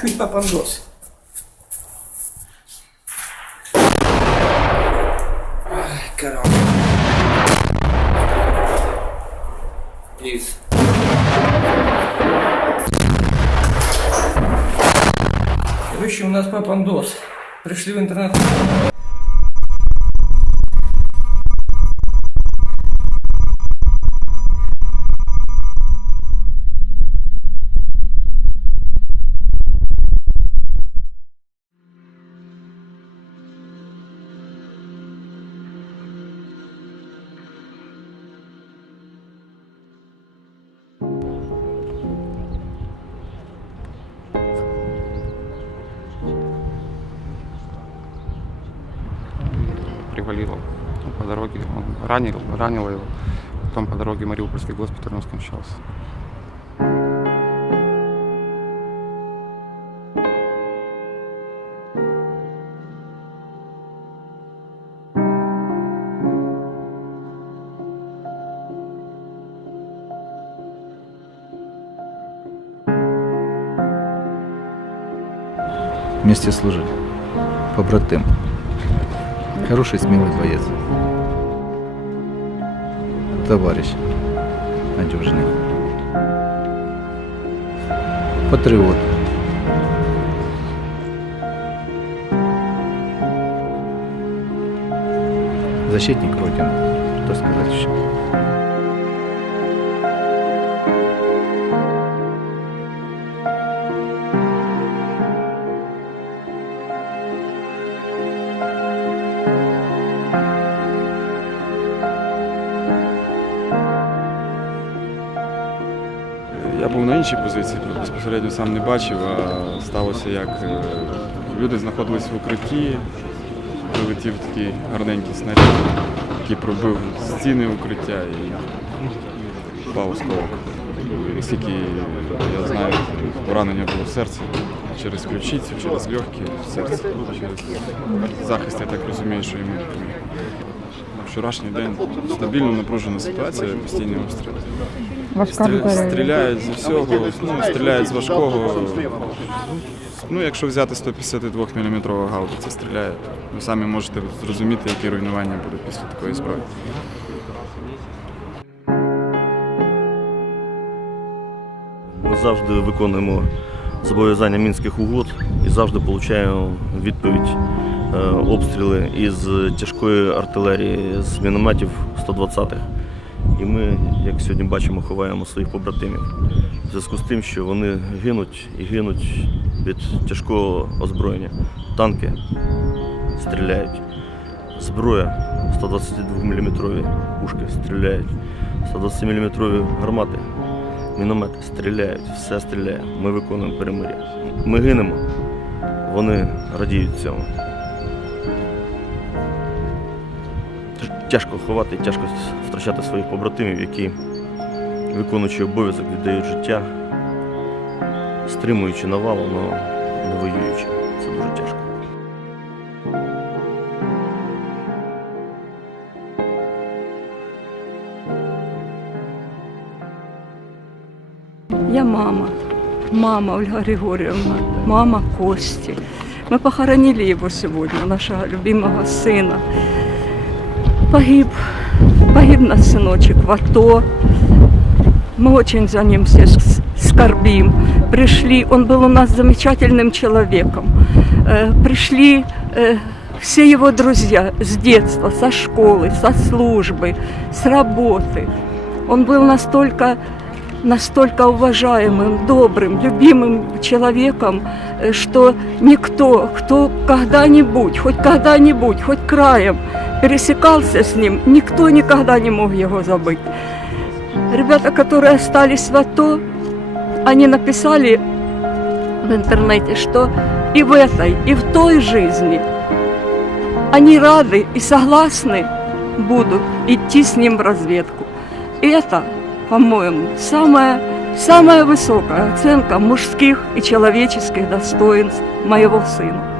чуть-чуть попандос. Короче. Короче, у нас попандос. Пришли в интернет. Привалило Ну, по дороге. Он ранил, ранило его. Потом по дороге в Мариупольский госпиталь он скончался. Вместе служили. Побратим. Хороший, смелый боец. Товарищ. Надежный. Патриот. Защитник Родины. Что сказать еще? Іншій позиції, безпосередньо сам не бачив, а сталося як е, люди знаходились в укритті, прилетів такий гарненький снаряд, який пробив стіни укриття і впав осколок. Наскільки я знаю, поранення було в серці через ключицю, через легкі, серце, через захист, я так розумію, що йому. Вчорашній день стабільно напружена ситуація, постійні обстріли. Важка Стрі- Стріляють зі всього, ну, стріляють з важкого. Ну, якщо взяти 152 мм гаубиця стріляє, ви самі можете зрозуміти, які руйнування будуть після такої зброї. Ми завжди виконуємо зобов'язання мінських угод і завжди отримуємо відповідь е, обстріли із тяжкої артилерії, з мінометів 120-х. І ми, як сьогодні бачимо, ховаємо своїх побратимів. В зв'язку з тим, що вони гинуть і гинуть від тяжкого озброєння. Танки стріляють, зброя 122 мм пушки стріляють, 120 мм гармати міномети стріляють, все стріляє. Ми виконуємо перемир'я. Ми гинемо, вони радіють цьому. Тяжко ховати, тяжко втрачати своїх побратимів, які, виконуючи обов'язок, віддають життя, стримуючи навалу, але не воюючи. Це дуже тяжко. Я мама. Мама Ольга Григорьевна, мама Кости. Мы похоронили его сегодня, нашего любимого сына Погиб, погиб наш сыночек в АТО. Мы очень за ним все с- скорбим. Пришли, он был у нас замечательным человеком. Э, Пришли э, все его друзья с детства, со школы, со службы, с работы. Он был настолько настолько уважаемым, добрым, любимым человеком, э, что никто, кто когда-нибудь, хоть когда-нибудь, хоть краем пересекался с ним, никто никогда не мог его забыть. Ребята, которые остались в АТО, они написали в интернете, что и в этой, и в той жизни они рады и согласны будут идти с ним в разведку. И это по-моему, самая, самая высокая оценка мужских и человеческих достоинств моего сына.